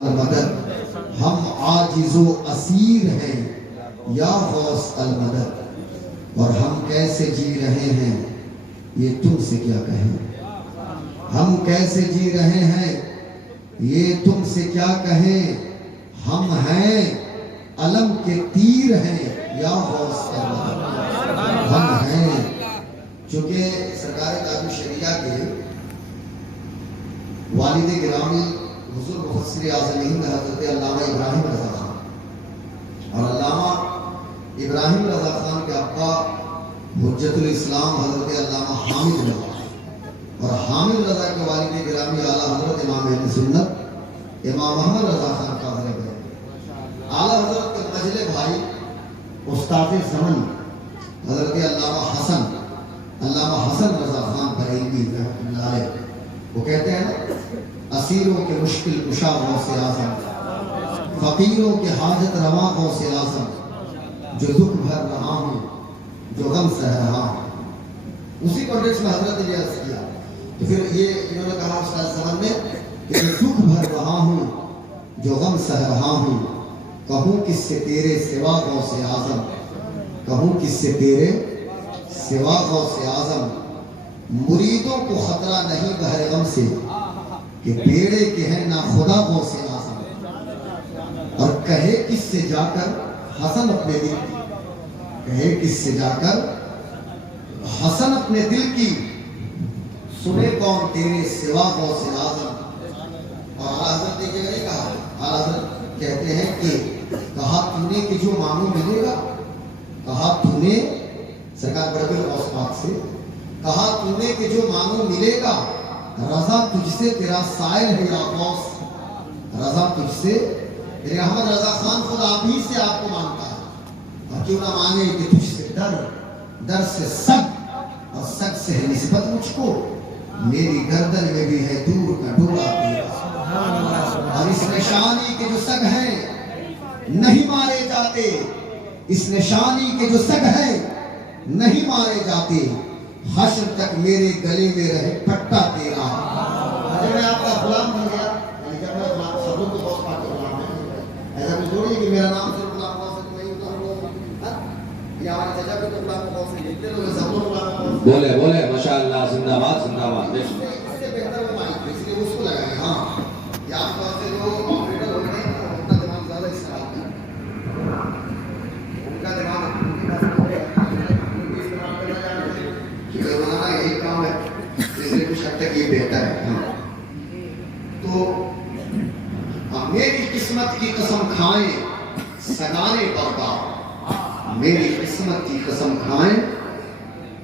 المدد ہم عاجز و اسیر ہیں یا غوث المدد، اور ہم کیسے جی رہے ہیں یہ تم سے کیا کہیں، ہم کیسے جی رہے ہیں یہ تم سے کیا کہیں، ہم ہیں علم کے تیر ہیں یا غوث المدد، ہم ہیں چونکہ سرکار تاج الشریعہ کے والد گرامی حضور مفسر اعظم ہند حضرت علامہ ابراہیم رضا خان، اور علامہ ابراہیم رضا خان کے ابا حجت الاسلام حضرت علامہ حامد رضا، اور حامد رضا کے والد گرامی اعلیٰ حضرت امام اہل سنت امام احمد رضا خان کا حضرت ہے، اعلیٰ حضرت کے مجلے بھائی استاد زمن حضرت علامہ حسن رضا خان بریلوی رحمۃ اللہ علیہ، وہ کہتے ہیں نا اسیروں کے مشکل کشا غوث اعظم، فقیروں کے حاجت رواں غوث اعظم، جو دکھ بھر رہا ہوں جو غم سہ رہا ہوں، اسی کانٹیکسٹ میں حضرت نے عرض کیا تو پھر یہ انہوں نے کہا استاد زمان نے کہ جو دکھ بھر رہا ہوں جو غم سہ رہا ہوں، کہوں کس سے تیرے سوا غوث اعظم، کہوں کس سے تیرے سوا غوث اعظم، مریدوں کو خطرہ نہیں بہر غم سے کہ بیڑے کے ہیں نا خدا غوث اعظم، اور کہے کس سے جا کر حسن اپنے دل کی، کہے کس سے جا کر حسن اپنے دل کی، سنے کون تیرے سوا غوث اعظم، اور اعلیٰ حضرت نے یہ نہیں کہا، اعلیٰ حضرت کہتے ہیں کہ کہا تو نے کہ جو مانگو ملے گا، کہا تو نے سرکار برابر غوث پاک سے کہا تو نے کہ جو مانگو ملے گا، رضا تجھ سے تیرا سائل ہے یا غوث، رضا تجھ سے میرے احمد رضا خان خود آپ ہی سے آپ کو مانگتا ہے، اور کیوں نہ مانگے کہ تجھ سے در سے سگ، اور سگ سے ہے نسبت مجھ کو، میری گردن میں بھی ہے دور کا ڈورا تیرا، اور اس نشانی کے جو سگ ہیں نہیں مارے جاتے، اس نشانی کے جو سگ ہیں نہیں مارے جاتے، حشر تک میرے گلے میں رہے پٹا تیرا، جب میں آپ کا غلام بن گیا، یعنی جب میں سب لوگ کو غوث پاک کا غلام ہے، ایسا بھی تھوڑی کہ میرا نام صرف غلام غوث ہے نہیں ہوتا، یہ ہمارے چچا بھی تو غلام غوث ہے، جتنے لوگ سب لوگ غلام غوث بولے بولے ماشاءاللہ، زندہ باد زندہ باد، اس سے بہتر وہ مائک، اس لیے اس کو لگائیں، ہاں یا آپ طور سے جو آپریٹر ہو گئے ہیں اپنا دماغ زیادہ استعمال کریں، ان کا دماغ یہی کام ہے، اس لیے کچھ حد تک یہ بہتر ہے، تو میری قسمت کی قسم کھائیں سگانے بغداد، میری قسمت کی قسم کھائیں،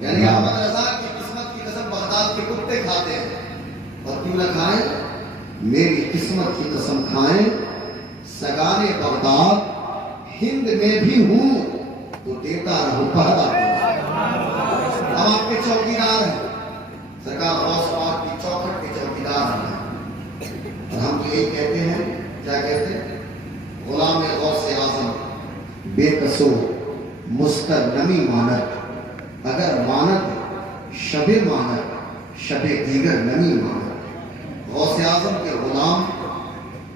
یعنی احمد رضا کی قسمت کی قسم بغداد کے کتے کھاتے ہیں، اور کیوں نہ کھائیں، میری قسمت کی قسم کھائیں سگانے بغداد، ہند میں بھی ہوں تو دیتا رہو پہلا، ہم آپ کے چوکیدار ہیں، سرکار غوث پاک کی چوکھٹ کے چوکیدار ہیں، اور ہم تو یہی کہتے ہیں، کیا کہتے ہیں، غلام غوث اعظم بے قصو مستر نمی ماند، اگر ماند شب ماند شب دیگر نمی ماند، غوث اعظم کے غلام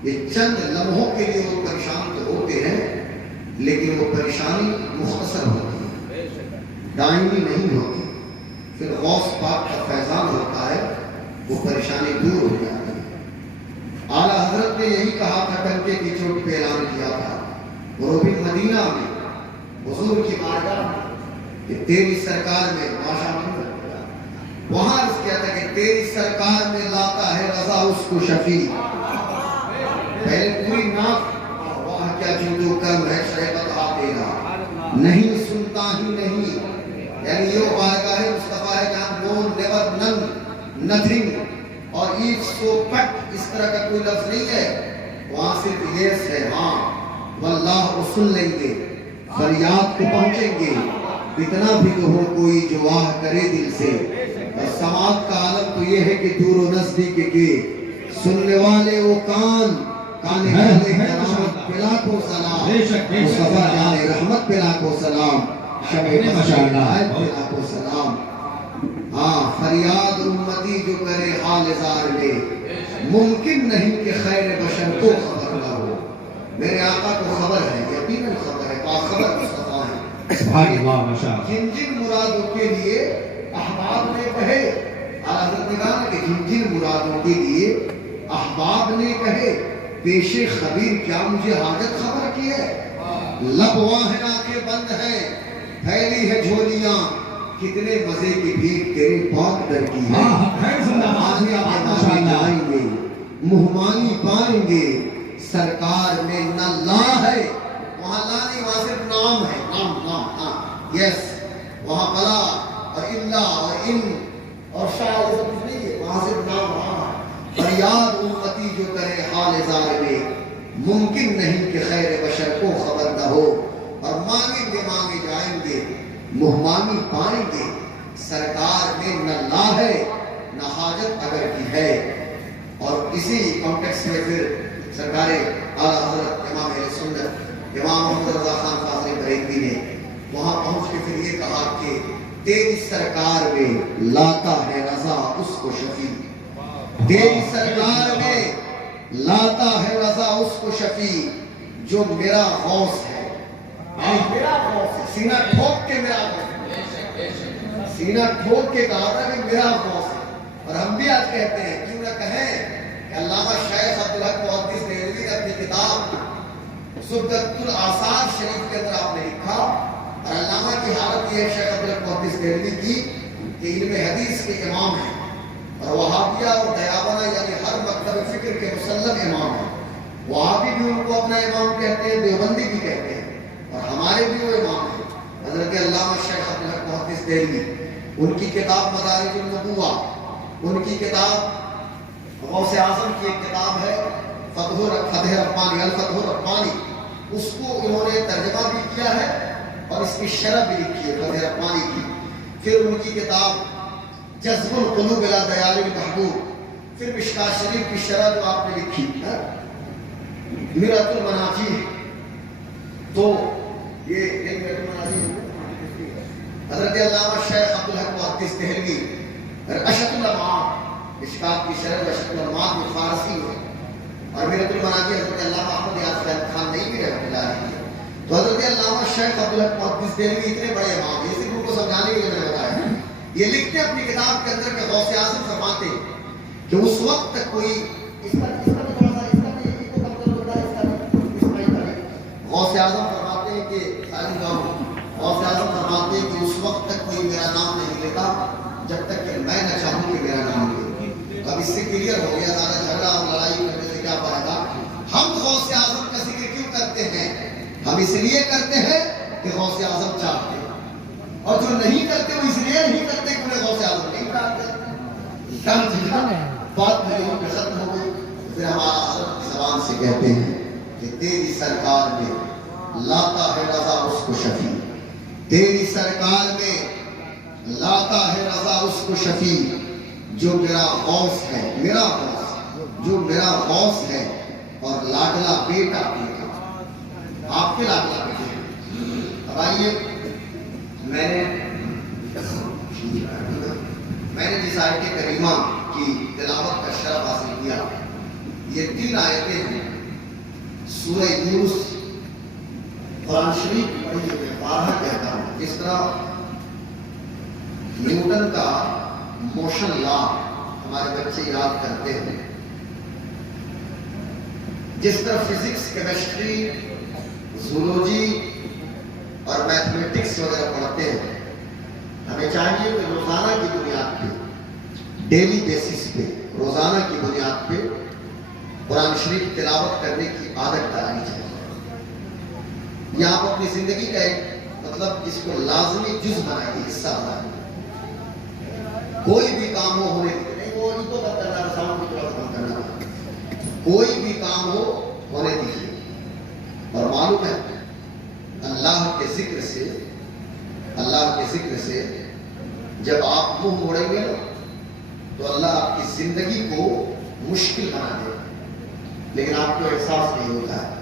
یہ چند لمحوں کے لیے وہ پریشان تو ہوتے ہیں، لیکن وہ پریشانی مختصر ہوتی ہے، دائمی نہیں ہوتی، پھر غوث پاک کا فیضان ہوتا ہے، وہ پریشانی دور ہو جاتی ہے۔ اعلیٰ حضرت نے یہی کہا تھا، ٹنکے کی چوٹ پہ اعلان کیا تھا، اور وہ بھی مدینہ میں حضور کی بارگاہ میں، کہ تیری سرکار میں وہاں اس کیا تھا کہ تیری سرکار میں لاتا ہے رضا اس کو شفیع، پہلے پوری ناک وہاں کیا جو کرم ہے شہبت آ تیرا، نہیں سنتا ہی نہیں، یعنی یہ بارگاہ مصطفیٰ ہے جہاں نو نیور نن نتھنگ اور ایچ سو بٹ اس طرح کا کوئی لفظ نہیں ہے، وہاں صرف یس ہے، ہاں واللہ کو سن لیں گے، فریاد کو پہنچیں گے، اتنا بھی تو ہو کوئی جو آہ کرے دل سے، اور سماعت کا عالم تو یہ ہے کہ دور و نزدیک کے سننے والے وہ کان کانے والے رحمت پہ لاکھوں سلام، مصطفیٰ جان رحمت پہ لاکھوں سلام، شب مشاہدہ پہ لاکھوں سلام، ہاں فریاد امتی جو کرے حال زار لے، ممکن نہیں کہ خیر بشر کو خبر له. میرے آقا کو خبر ہے، یقیناً خبر ہے، باخبر مصطفیٰ ہے. سبحان اللہ ماشاءاللہ. جن جن مرادوں کے لیے احباب نے کہے، حضرت نے کہا کہ جن جن مرادوں کے لیے احباب نے کہے، پیش خبیر کیا مجھے حاجت خبر کی ہے. لب واں ہیں آنکھیں بند ہیں، پھیلی ہے جھولیاں، کتنے مزے کی بھیک تیرے پاک در کی ہے. آج آپ جائیں گے، مہمانی پائیں گے، سرکار میں نہ لا ہے، وہاں لا نہیں، وہاں صرف نام ہے، نام یس، وہاں بلا اور اللہ اور ان اور شاید سب کچھ نہیں ہے، وہاں صرف نام وہاں. فریاد امتی جو کرے حال زار میں، ممکن نہیں کہ خیر بشر کو خبر نہ ہو. اور مانگیں گے مانگے جائیں گے، مہمانی پائیں گے، سرکار میں نہ لا ہے نہ حاجت اگر کی ہے. اور اسی کانٹیکس میں پھر سرکار اعلیٰ حضرت امام اہل سنت امام محمد رضا خان فاضل بریلوی نے وہاں پہنچ کے پھر یہ کہا کہ تیری سرکار میں لاتا ہے رضا اس کو شفیع. تیری سرکار میں لاتا ہے رضا اس کو شفیع جو میرا غوث ہے. میرا غوث ہے، سینہ ٹھوک کے میرا غوث ہے، سینہ ٹھوک کے کہا تھا کہ میرا غوث ہے. اور ہم بھی آج کہتے ہیں، کیوں نہ کہیں کہ علامہ شیخ عبدالحق محدث دہلوی نے اپنی کتاب زبدۃ الآثار شریف کے اندر آپ نے لکھا، اور علامہ کی حالت یہ ہے شیخ عبدالحق محدث دہلوی کی کہ علم حدیث کے امام ہیں، اور وہابیہ اور دیابنہ یعنی ہر مکتب فکر کے مسلم امام ہیں. وہابی بھی ان کو اپنا امام کہتے ہیں، دیوبندی بھی کہتے ہیں، اور ہمارے بھی وہ امام ہیں حضرت علامہ شیخ عبدالحق محدث دہلوی. ان کی کتاب مدارج النبوہ، ان کی کتاب غوث اعظم کی ایک کتاب ہے فتح ربانی، الفتح ربانی، اس کو انہوں نے ترجمہ بھی کیا ہے اور اس کی شرح بھی لکھی ہے فتح ربانی کی. پھر ان کی کتاب جذب القلوب الی دیار المحبوب، پھر مشکات شریف کی شرح جو آپ نے لکھی ہے مرۃ المناجی. تو یہ مرۃ المناجی حضرت علامہ شیخ عبدالحق محدث دہلوی اشۃ الامعات، مشکات کی شرح اشۃ الامعات میں فارسی ہے، اور مرۃ المناجی حضرت علامہ احمد یاسین خان نہیں بھی رحمۃ اللہ علیہ. تو حضرت علامہ شیخ عبدالحق محدث دہلوی اتنے بڑے امام ہیں، اسی کو سمجھانے کے لیے میں نے بتایا. یہ لکھتے اپنی کتاب کے اندر کہ غوث اعظم فرماتے کہ اس وقت تک کوئی غوث اعظم فرماتے ہیں کہ غوث اعظم فرماتے ہیں کہ اس وقت تک کوئی میرا نام نہیں لیتا جب تک کہ میں نہ چاہوں کہ میرا نام لے. اب اس سے کلیئر ہو گیا زیادہ جھگڑا اور لڑائی کرنے سے کیا فائدہ. ہم غوث اعظم کا ذکر کیوں کرتے ہیں؟ ہم اس لیے کرتے ہیں کہ غوث اعظم چاہتے ہیں، اور جو نہیں کرتے وہ اس لیے نہیں کرتے کہ انہیں غوث اعظم نہیں چاہتے. بات نہیں کہ ختم ہو گئی. پھر ہمارا حضرت زبان سے کہتے ہیں کہ تیری سرکار میں لاتا ہے رضا اس کو شفیع. تیری سرکار میں لاتا ہے رضا اس کو شفیع جو میرا غوث ہے، میرا غوث جو میرا غوث ہے اور لاڈلا بیٹا بیٹا آپ کے لاڈلا بیٹے ہیں. اب آئیے میں نے جس آیت کریمہ کی تلاوت کا شرف حاصل کیا، یہ 3 آیتیں ہیں سورہ یونس. قرآن شریف کی پڑھی میں بارہا کہتا ہوں، جس طرح نیوٹن کا موشن لا ہمارے بچے یاد کرتے ہیں، جس طرح فزکس، کیمسٹری، زولوجی اور میتھمیٹکس وغیرہ پڑھتے ہیں، ہمیں چاہیے کہ روزانہ کی بنیاد پہ، ڈیلی بیسس پہ، روزانہ کی بنیاد پہ قرآن شریف تلاوت کرنے کی عادت ڈالنی چاہیے. یہ آپ اپنی زندگی کا ایک مطلب اس کو لازمی جز بنائیے، حصہ بنائیے. کوئی بھی کام ہو ہونے دیجیے، نہیں وہ نہیں تو بند کرنا، رساؤں کی طرف بند کرنا، کوئی بھی کام ہو ہونے دیجیے. اور معلوم ہے اللہ کے ذکر سے جب آپ منہ موڑیں گے تو اللہ آپ کی زندگی کو مشکل بنا دے، لیکن آپ کو احساس نہیں ہوتا ہے.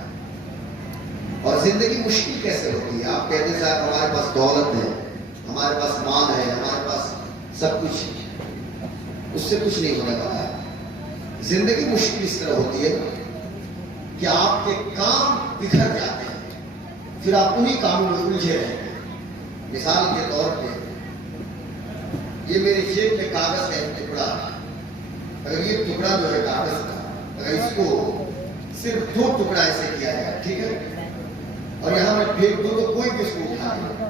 اور زندگی مشکل کیسے ہوتی ہے؟ آپ کہتے ہیں صاحب ہمارے پاس دولت ہے، ہمارے پاس مال ہے، ہمارے پاس سب کچھ ہے، اس سے کچھ نہیں ہونے والا ہے. زندگی مشکل اس طرح ہوتی ہے کہ آپ کے کام بکھر جاتے ہیں، پھر آپ انہی کاموں میں الجھے رہتے ہیں۔ مثال کے طور پہ یہ میرے جیب میں کاغذ کا ایک ٹکڑا ہے، اگر یہ ٹکڑا جو ہے کاغذ کا، اگر اس کو صرف 2 ٹکڑا ایسے کیا جائے، ٹھیک ہے، اور یہاں میں پھینک دوں تو کوئی بھی اس کو اٹھا لے،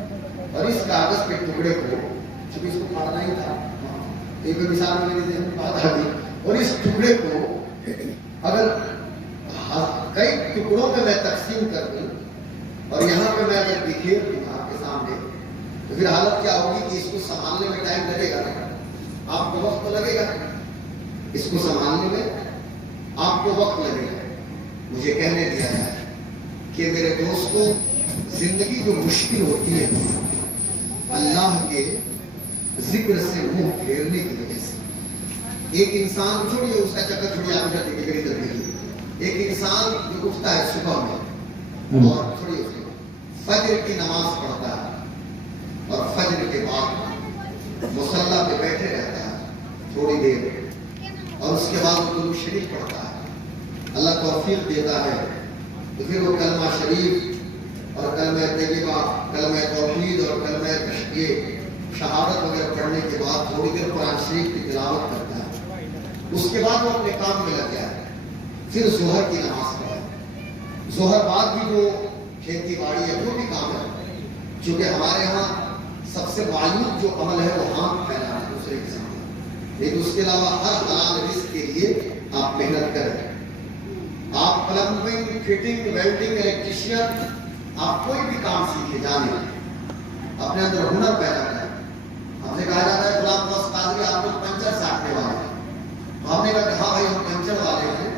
اور اس کاغذ کے ٹکڑے کو، چونکہ اس کو پھاڑنا ہی تھا، ایک مثال میری ذہن میں بات آ گئی، اور اس ٹکڑے کو اگر کئی ٹکڑوں میں میں تقسیم کر دوں اور یہاں پہ میں اگر بکھیر دوں آپ کے سامنے، تو پھر حالت کیا ہوگی کہ اس کو سنبھالنے میں ٹائم لگے گا، آپ کو وقت تو لگے گا، اس کو سنبھالنے میں آپ کو وقت لگے گا۔ مجھے کہنے دیا جائے کہ میرے دوستوں، زندگی جو مشکل ہوتی ہے اللہ کے ذکر سے منہ پھیرنے کی وجہ سے، ایک انسان چھوڑیے اس کا چکر چھوڑیے، آپ ایک انسان جو اٹھتا ہے صبح میں اور تھوڑی فجر کی نماز پڑھتا ہے اور فجر کے بعد مصلی پہ بیٹھے رہتا ہے تھوڑی دیر، اور اس کے بعد وہ درود شریف پڑھتا ہے، اللہ توفیق دیتا ہے تو پھر وہ کلمہ شریف اور کلمہ طیبہ، کلمہ توحید اور کلمہ شہادت وغیرہ پڑھنے کے بعد تھوڑی دیر قرآن شریف کی تلاوت کرتا ہے، اس کے بعد وہ اپنے کام میں لگ جائے، پھر ظہر کی نماز پڑھے، ظہر بعد بھی جو کھیتی باڑی ہے جو بھی کام ہے، چونکہ ہمارے ہاں سب سے معیوب جو عمل ہے وہ ہاتھ پھیلانا ہے دوسرے کے سامنے، لیکن اس کے علاوہ ہر حلال رزق کے لیے آپ محنت کریں، آپ پلمبنگ، فٹنگ، ویلڈنگ، الیکٹریشین، آپ کوئی بھی کام سیکھے جانے، اپنے اندر ہنر پیدا کریں۔ ہم سے کہا جاتا ہے غلام غوث قادری آپ لوگ پنچر ساٹنے والے ہیں، تو ہم نے کہا کہ ہاں بھائی ہم پنچر والے ہیں،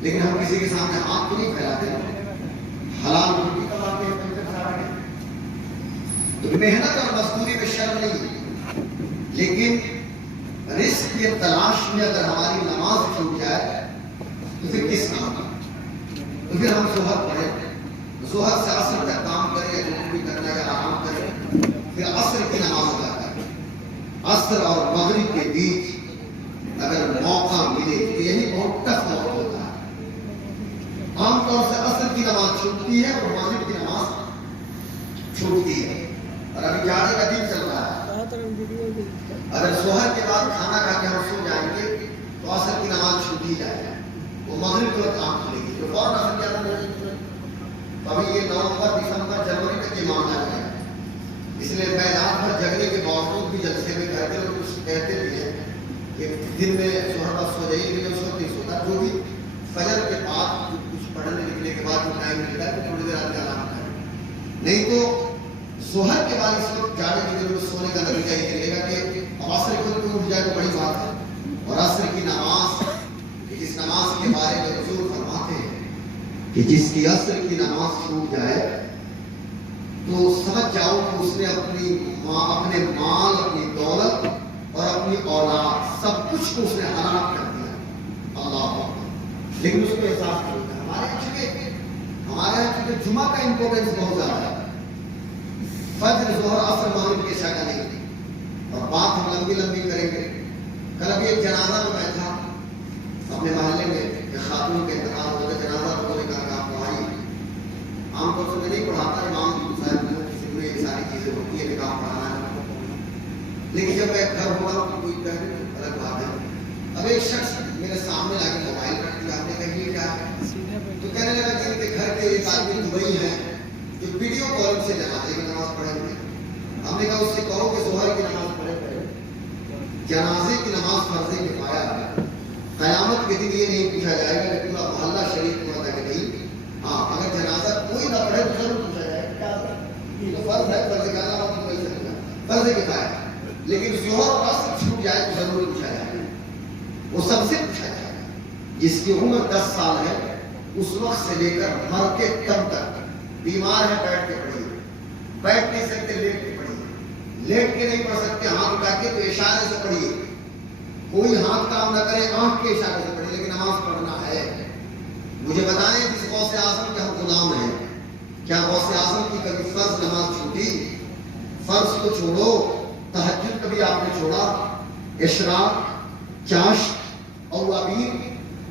لیکن ہم کسی کے سامنے ہاتھ تو نہیں پھیلاتے، حلال روٹی کماتے ہیں پنچر ساٹ کے، تو محنت اور مزدوری میں شرم نہیں، لیکن رزق کی تلاش میں اگر ہماری نماز چھوٹ جائے تو پھر کس کام کی؟ تو پھر ہم ظہر پڑھیں، ظہر سے عصر تک کام کریں یا جو بھی کرنا ہے آرام کریں، پھر عصر کی نماز ادا کریں۔ عصر اور مغرب کے بیچ اگر موقع ملے تو یہی بہت ٹف موقع ہوتا ہے، عام طور سے عصر کی نماز چھوٹتی ہے اور مغرب کی نماز چھوٹتی ہے، اور ابھی جاڑے کا دن چل رہا ہے، اگر ظہر کے بعد کھانا کھا کے ہم سو جائیں گے تو عصر کی نماز چھوٹ ہی جائے گا، وہ مغرب کو کام کھلے گی، تو فوراً عصر کیا کریں؟ ابھی یہ نومبر، دسمبر، جنوری تک یہ معاملہ ہے، اس لیے میں رات بھر جگنے کے باوجود بھی جلسے میں کرتے اور کچھ کہتے بھی ہیں کہ دن میں ظہر کا سو جائیے، لیکن اس وقت نہیں سوتا، جو بھی فجر کے بعد کچھ پڑھنے لکھنے کے بعد جو ٹائم ملتا ہے تو تھوڑی دیر آدمی آرام کرے، نہیں تو ظہر کے بعد اس وقت جانے کی ضرورت، سونے کا نتیجہ یہ نکلے گا کہ اب عصر کو اٹھ جائے تو بڑی بات ہے، اور عصر کی نماز، جس نماز کے بارے میں حضور فرماتے ہیں کہ جس کی عصر کی نماز چھوٹ جائے تو سمجھ جاؤ کہ اس نے اپنے مال، اپنی دولت اور اپنی اولاد سب کچھ کو اس نے ہلاک کر دیا، اللہ اکبر، لیکن اس کو احساس نہیں ہوتا۔ ہمارے یہاں چونکہ جمعہ کا امپورٹنس بہت زیادہ ہے، فجر، ظہر، عصر، مغرب کے شکل نہیں، اور بات ہم لمبی لمبی کریں گے۔ کل ابھی ایک جنازہ میں میں تھا اپنے محلے میں، ایک خاتون کے انتقال ہو گیا، جنازہ لوگوں نے کہا کہ آپ پڑھائیے، عام طور سے میں نہیں پڑھاتا، امام صاحب کسی میں یہ ساری چیزیں ہوتی ہیں، نکاح پڑھانا ہے، لیکن جب میں گھر ہوگا تو کوئی الگ بات ہے۔ اب ایک شخص میرے سامنے لا کے موبائل رکھ دیا، آپ نے کہا یہ کیا ہے؟ تو کہنے لگا کہ ان کے گھر کے ایک آدمی دبئی ہے جو ویڈیو کالنگ سے جنازے کی نماز پڑھے ہوئے، ہم نے کہا اس سے کہو کہ ظہر کی نماز پڑھے، جنازے کی نماز فرض کفایہ ہے، قیامت کے دن یہ نہیں پوچھا جائے گا کہ پورا محلہ شریف پڑھتا کہ نہیں، ہاں اگر جنازہ کوئی نہ پڑھے تو ضرور پوچھا جائے گا، تو فرض ہے، فرض کا نام آپ نہیں سکتا، فرض کفایہ، لیکن ظہر اور عصر چھوٹ جائے تو ضرور پوچھا جائے گا، وہ سب سے پوچھا جائے گا۔ جس کی عمر 10 سال ہے اس وقت سے لے کر مرتے دم تک، بیمار ہے بیٹھ کے پڑھیے، بیٹھ نہیں سکتے لیٹ کے پڑھیے، لیٹ کے نہیں پڑھ سکتے ہاتھ اٹھا کے تو اشارے سے پڑھیے، کوئی ہاتھ کام نہ کرے، آنکھ کے اشارے سے پڑھیے، لیکن نماز پڑھنا ہے۔ مجھے بتائیں جس غوث اعظم کے ہم غلام ہیں، کیا غوث اعظم کی کبھی فرض نماز چھوٹی؟ فرض کو چھوڑو، تہجد کبھی آپ نے چھوڑا؟ اشراق، چاشت، اوابین،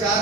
4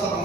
7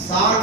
60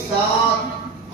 7,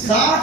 60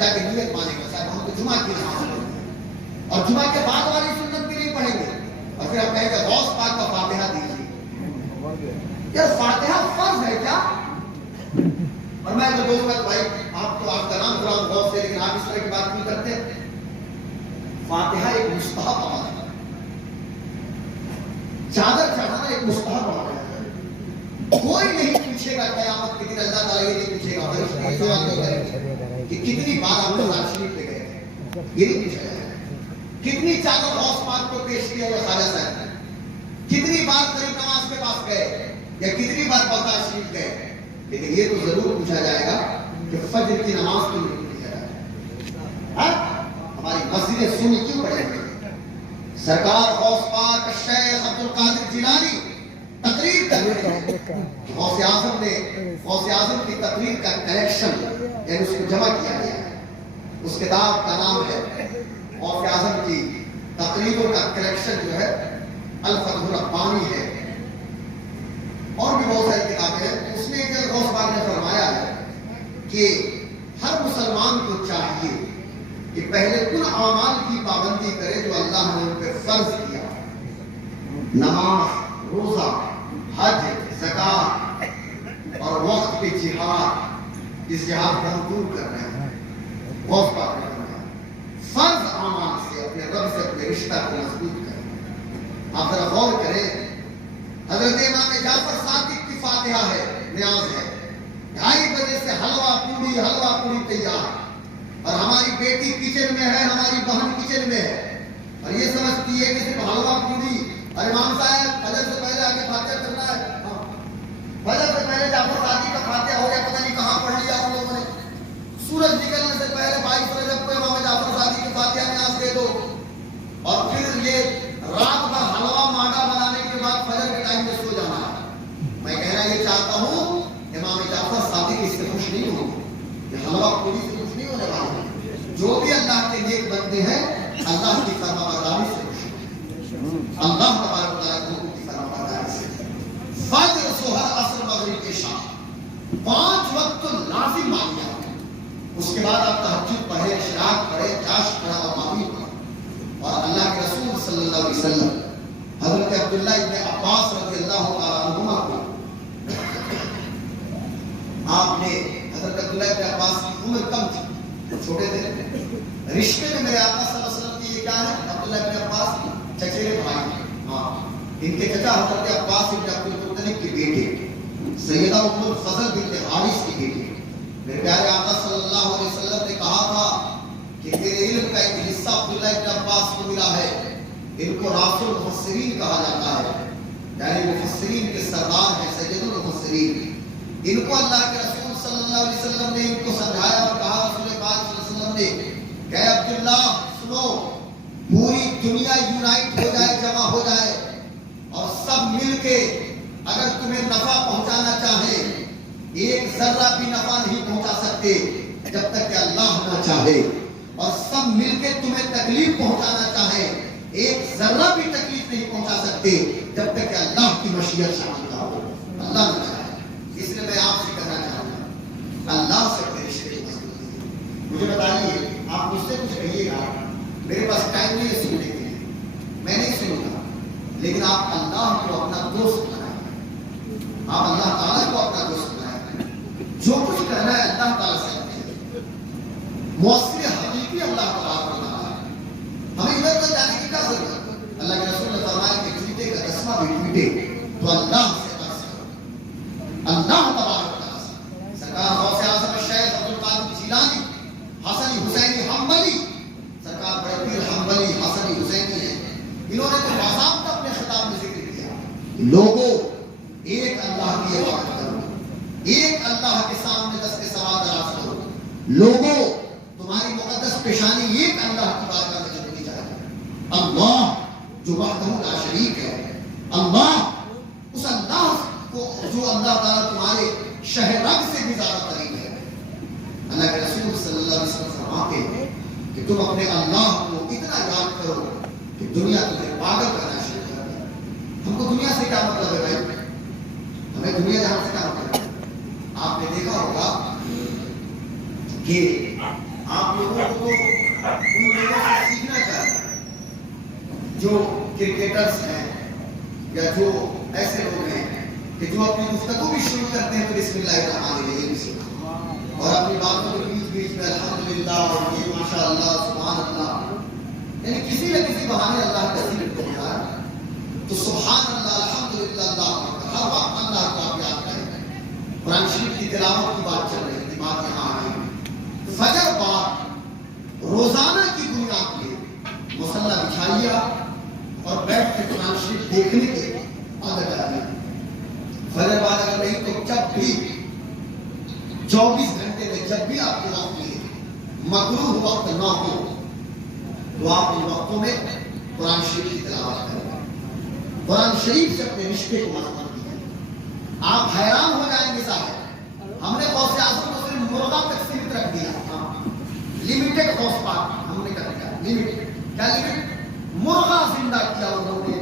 جا کے نیت مانے گا صاحب ہم تو جمعہ کی نماز پڑھیں گے اور جمعہ کے بعد والی سنت بھی نہیں پڑھیں گے اور پھر ہم کہیں گے غوث پاک کا فاتحہ دیجیے. یار فاتحہ فرض ہے کیا؟ اور میں تو بولوں گا بھائی آپ تو آپ کا نام قرآن غوث ہے لیکن آپ اس طرح کی بات نہیں کرتے. فاتحہ ایک مستحب عمل ہے. چادر چڑھانا ایک مستحب عمل ہے. کوئی نہیں پوچھے گا قیامت کے دن اللہ تعالیٰ یہ نہیں پوچھے گا فرشتے سوال نہیں کریں گے کہ کتنی بار آپ قرآن شریف لے گئے تھے. یہ نہیں پوچھا جائے گا. کتنی چادر غوث پاک کو پیش کیا ہے خواجہ صاحب نے. کتنی بار قریب نماز کے پاس گئے یا کتنی بار بغداد شریف گئے. لیکن یہ تو ضرور پوچھا جائے گا کہ فجر کی نماز کیوں نہیں پوچھا جائے گا. ہماری مسجدیں سنی کیوں پڑھیں گے. سرکار غوث پاک شیخ عبد القادر جیلانی تقریر کر رہے ہیں. غوث اعظم کی تقریر کا کلیکشن یعنی اس کو جمع کیا گیا ہے. اس کتاب کا نام ہے غوث اعظم کی تقریروں کا کلیکشن جو ہے الفتح الربانی ہے. اور بھی بہت ساری کتابیں ہیں. اس میں ایک غوث پاک نے فرمایا ہے کہ ہر مسلمان کو چاہیے کہ پہلے ان اعمال کی پابندی کرے جو اللہ نے ان پہ فرض کیا. نماز، روزہ، حج، زکات اور وقت پہ جہاد. اس جہاد کو ہم دور کر رہے ہیں. غوث پاک نے فرمایا فرض اعمال سے اپنے رب سے اپنے رشتہ کو مضبوط کریں. آپ ذرا غور کریں. حضرت امام جعفر صادق کی فاتحہ ہے، نیاز ہے. 2:30 بجے سے حلوہ پوری تیار اور ہماری بیٹی کچن میں ہے، ہماری بہن کچن میں ہے اور یہ سمجھتی ہے کہ صرف حلوہ پوری اور امام صاحب فجر سے پہلے آگے فاتحہ کرنا ہے. فجر سے پہلے جعفر صادق کا فاتحہ ہو گیا، پتہ نہیں کہاں پڑھ لیا ان لوگوں نے. سورج نکلنے سے پہلے 22 رجب کو امام جعفر صادق کی فاتحہ نیاز دے دو اور پھر یہ رات بھر حلوہ مانڈا بنانے کے بعد فجر کے ٹائم میں سو جانا ہے. میں کہنا یہ چاہتا ہوں امام جعفر صادق اس سے خوش نہیں ہوں. یہ حلوہ پوری سے خوش نہیں ہونے والے. جو بھی اللہ کے نیک بندے ہیں اللہ کی فرمانبرداری سے خوش ہیں. اللہ تبارک و تعالیٰ کو کی فرمانبرداری سے. فجر، ظہر، عصر، مغرب، عشاء 5 وقت تو لازم مان لیا. اس کے بعد آپ تہجد پڑھے، اشراق پڑھے، چاشت پڑھا اور مغرب پڑھا. اور اللہ کے رسول صلی اللہ علیہ وسلم حضرت عبداللہ ابن عباس رضی اللہ تعالیٰ عنہما کو آپ نے حضرت عبداللہ ابن عباس کی عمر کم تھی، چھوٹے تھے. رشتے میں میرے آقا صلی اللہ علیہ وسلم کی یہ کیا ہے عبداللہ ابن عباس کی چچیرے بھائی ہیں. ان کے چچا حضرت عباس ابن عبد المطلب کے بیٹے سیدہ ام الفضل بنت حارث کی بیٹی. میرے پیارے آقا صلی اللہ علیہ وسلم نے کہا تھا کہ میرے علم کا ایک حصہ عبداللہ ابن عباس کو ملا ہے. ان کو راس المفسرین کہا جاتا ہے، یعنی مفسرین کے سردار ہیں، سید المفسرین. ان کو اللہ کے رسول صلی اللہ علیہ وسلم نے ان کو سمجھایا اور کہا رسول پاک صلی اللہ علیہ وسلم نے کہ عبداللہ سنو، پوری دنیا یونائٹ ہو جائے، جمع ہو جائے اور سب مل کے اگر تمہیں نفع پہنچانا چاہے ایک ذرہ بھی نفع نہیں پہنچا سکتے جب تک کہ اللہ نہ چاہے. اور سب مل کے تمہیں تکلیف پہنچانا چاہے ایک ذرہ بھی تکلیف نہیں پہنچا سکتے جب تک کہ اللہ کی مشیت شامل نہ ہو. اللہ نہ چاہے. اس لیے میں آپ سے کہنا چاہوں گا اللہ سے اپنے رشتے مضبوط. مجھے بتائیے، آپ مجھ سے کچھ کہیے گا، میرے پاس ٹائم نہیں ہے سننے کے لیے، میں نہیں سنوں گا، لیکن آپ اللہ کو اپنا دوست بنائیں. آپ اللہ تعالیٰ کو اپنا دوست بنائیں. جو کچھ کرنا ہے اللہ تعالیٰ سے مؤثر حقیقی اللہ تعالیٰ کو بنانا ہے. ہمیں ادھر ادھر جانے کی کیا ضرورت ہے. اللہ کے رسول نے فرمایا کہ ٹویٹے کا 10واں بھی ٹویٹے تو اللہ سے عرض کرو، اللہ تبارک و تعالیٰ سے. سرکار غوث اعظم شیخ عبد القادر جیلانی حسنی حسینی حنبلی، سرکار بڑے پیر حنبلی حسنی حسینی ہیں. انہوں نے تو باضابطہ اپنے خطاب میں ذکر کیا لوگوں ایک اللہ کی عبادت کرو، ایک اللہ کے سامنے دست سوال دراز کرو. لوگوں تمہاری مقدس پیشانی ایک اللہ کی بارگاہ میں جھکنی چاہیے. اللہ جو وحدہ لا شریک ہے، اللہ اس اللہ کو جو اللہ تعالیٰ تمہارے شہر رب سے بھی زیادہ قریب ہے. اللہ کے رسول صلی اللہ علیہ وسلم فرماتے ہیں کہ تم اپنے اللہ کو اتنا یاد کرو کہ دنیا تمہیں پاگل کرنا شروع کر دے. ہم کو دنیا سے کیا مطلب ہے بھائی؟ ہمیں دنیا جہاں سے کیا مطلب ہے؟ آپ نے دیکھا ہوگا کہ آپ لوگوں کو تو ان لوگوں سے سیکھنا چاہیے جو کرکٹرز ہیں یا جو ایسے لوگ ہیں کہ جو اپنی گفتگو بھی شروع کرتے ہیں تو بسم اللہ الرحمن الرحیم سے، اور اپنی باتوں کے بیچ بیچ میں الحمدللہ اور یہ ماشاء اللہ سبحان اللہ، یعنی کسی نہ کسی بہانے اللہ کا ذکر کرتے ہیں، تو سبحان اللہ الحمدللہ اللہ ہر وقت اللہ کو آپ یاد کریں۔ قرآن شریف کی تلاوت کی بات چل رہی تھی، بات یہاں آئی، فجر بعد روزانہ کی بنیاد پہ مصلی بچھائیے اور بیٹھ کے قرآن شریف دیکھنے کے عادت ڈالیے۔ فجر بعد اگر نہیں تو جب بھی 24 گھنٹے میں جب بھی آپ کے وقت لیے مکروہ وقت نہ ہو تو آپ ان وقتوں میں قرآن شریف کی تلاوت کریں، قرآن شریف سے اپنے رشتے کو مضبوط کیجیے۔ آپ حیران ہو جائیں گے صاحب، ہم نے غوث اعظم کو صرف مرغہ تک سیمت رکھ دیا، لمیٹڈ غوث پاک ہم نے کر دیا، لمیٹڈ کیا لمیٹ؟ مرغہ زندہ کیا انہوں نے،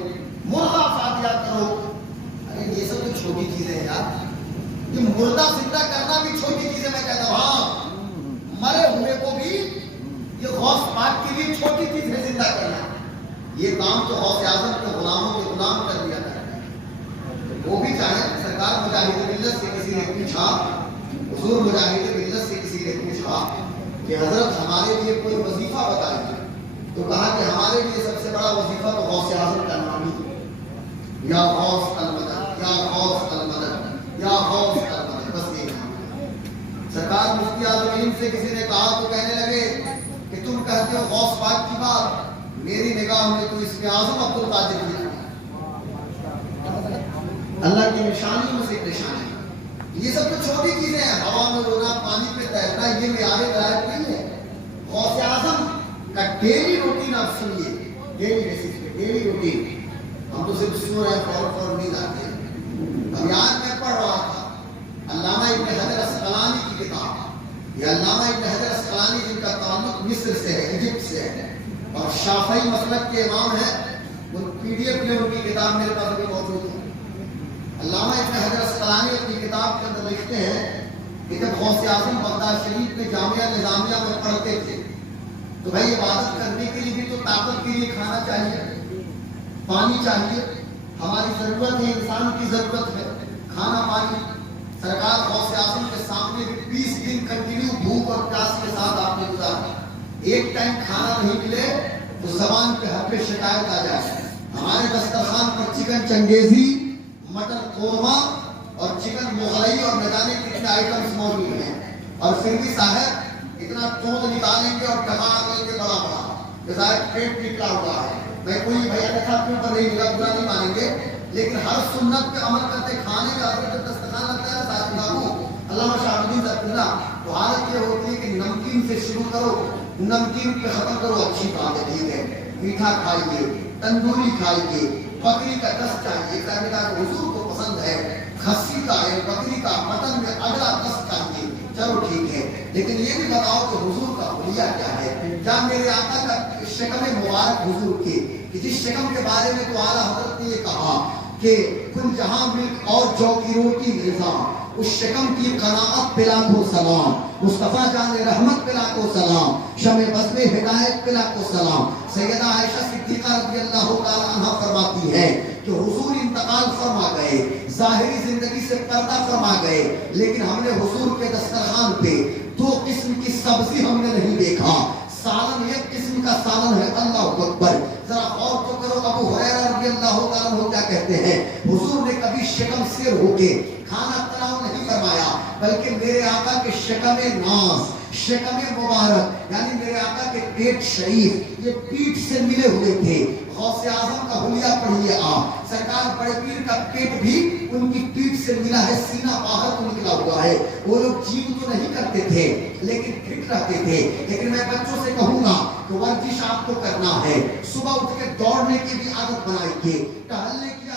مرغہ فاتحہ کرو۔ ارے یہ سب تو چھوٹی چیزیں ہیں یار، یہ مردہ زندہ کرنا بھی چھوٹی چیزیں، میں کہتا ہوں ہاں مرے ہوئے کو بھی یہ غوث پاک کے لیے چھوٹی چیز ہے زندہ کرنا، یہ کام تو غوث اعظم کے غلاموں کے غلام کر دیا کرتے ہیں۔ وہ بھی چاہیں سرکار مجاہد ملت سے کسی نے پوچھا، حضور مجاہد ملت سے کسی نے پوچھا کہ حضرت ہمارے لیے کوئی وظیفہ بتائیے، تو کہا کہ ہمارے لیے سب سے بڑا وظیفہ تو غوث اعظم کا نام ہی ہے، یا غوث المدد، یا غوث المدد، یا غوث المدد، بس یہ نام ہے۔ سرکار مفتی اعظم سے کسی نے کہا تو کہنے لگے کہ تم کہتے ہو غوث پاک کی بات، میری نگاہ میں تو اس میں اعظم عبد القادر کی ہے، اللہ کی نشانی میں سے ایک نشانی۔ یہ سب تو چھوٹی چیزیں ہیں، ہوا میں اڑنا، پانی پہ تیرنا، یہ معیار غائب نہیں ہے۔ غوث اعظم کا ڈیلی روٹین آپ سنیے، ڈیلی بیسس پہ ڈیلی روٹین، ہم تو صرف سو رہے ہیں، فور نہیں لاتے ہیں۔ اب یاد میں پڑھ رہا تھا علامہ ابن حجر اسقلانی کی کتاب، یہ علامہ ابن حجر اسقلانی جن کا تعلق مصر سے ہے، ایجپٹ سے ہے، اور شافعی مسلک کے امام ہیں، وہ پی ڈی ایف میں ان کی کتاب میرے پاس ابھی موجود ہے۔ علامہ ابن حجر اسقلانی اپنی کتاب کے اندر لکھتے ہیں کہ جب غوث اعظم بغداد شریف میں جامعہ نظامیہ میں پڑھتے تھے تو بھائی عبادت کرنے کے لیے بھی تو طاقت کے لیے کھانا چاہیے، پانی چاہیے، ہماری ضرورت ہے، انسان کی ضرورت ہے کھانا پانی۔ سرکار غوث اعظم کے سامنے بھی 20 دن کنٹینیو بھوک اور پیاس کے ساتھ آپ نے گزارا، ایک ٹائم کھانا نہیں ملے تو زبان پہ ہر پہ شکایت آ جائے۔ ہمارے دسترخوان پر چکن چنگیزی، مٹن قورمہ اور چکن مغلئی اور نہ جانے کتنے آئٹمس موجود ہیں، اور پھر بھی صاحب اتنا چوند نکالیں گے اور ٹماٹر لیں گے بڑا بڑا کہ صاحب پیٹ نکلا ہوا ہے۔ میں کوئی بھیا کے ساتھ پر نہیں ملا، برا نہیں مانیں گے، لیکن ہر سنت پہ عمل کرتے کھانے کا اگر جب دسترخوان لگتا ہے ساتھ بابو علامہ شاہ الدین زرتشتی، تو حالت یہ ہوتی ہے کہ نمکین سے شروع کرو، نمکین پہ ختم کرو، اچھی بات ہے، ٹھیک ہے، میٹھا کھائیے، تندوری کھائیے، بکری کا گوشت چاہیے، کہنے کا حضور کو پسند ہے کھسی کا ہے، بکری کا، مٹن میں اگلا گوشت چاہیے، چلو ٹھیک ہے، لیکن یہ بھی بتاؤ کہ حضور کا حلیہ کیا ہے، کیا میرے آقا کا شکم مبارک حضور کے، کہ جس شکم کے بارے میں تو اعلیٰ حضرت نے یہ کہا کہ کل جہاں ملک اور جو کی روٹی نظام، اس شکم کی قناعت پہ لاکھوں سلام، مصطفیٰ جان رحمت پہ لاکھوں سلام، شمع بزم ہدایت پہ لاکھوں سلام۔ سیدہ عائشہ صدیقہ رضی اللہ تعالی عنہ فرماتی ہے کہ حضور انتقال فرما گئے، ظاہری زندگی سے پردہ فرما گئے، لیکن ہم نے حضور کے دسترخوان پہ 2 قسم کی سبزی ہم نے نہیں دیکھا، سالن ایک قسم کا سالن ہے، اللہ اکبر، ذرا غور تو کرو ابو ہریرہ رضی اللہ تعالیٰ عنہ کیا کہتے ہیں، حضور نے کبھی شکم سیر ہو کے کھانا تناؤ نہیں فرمایا، بلکہ میرے آقا کے شکم ناز، شکم مبارک، یعنی میرے آقا کے پیٹ شریف یہ پیٹ سے ملے ہوئے تھے۔ غوث اعظم کا حلیہ پڑھیے آپ، سرکار بڑے پیر کا پیٹ بھی ان کی پیٹ سے ملا ہے، سینہ باہر کو نکلا ہوا ہے، وہ لوگ جیم تو نہیں کرتے تھے لیکن فٹ رہتے تھے۔ لیکن میں بچوں سے کہوں گا کہ ورزش آپ کو کرنا ہے، صبح اٹھ کے دوڑنے کی بھی عادت بنائیے، ٹہلنے کی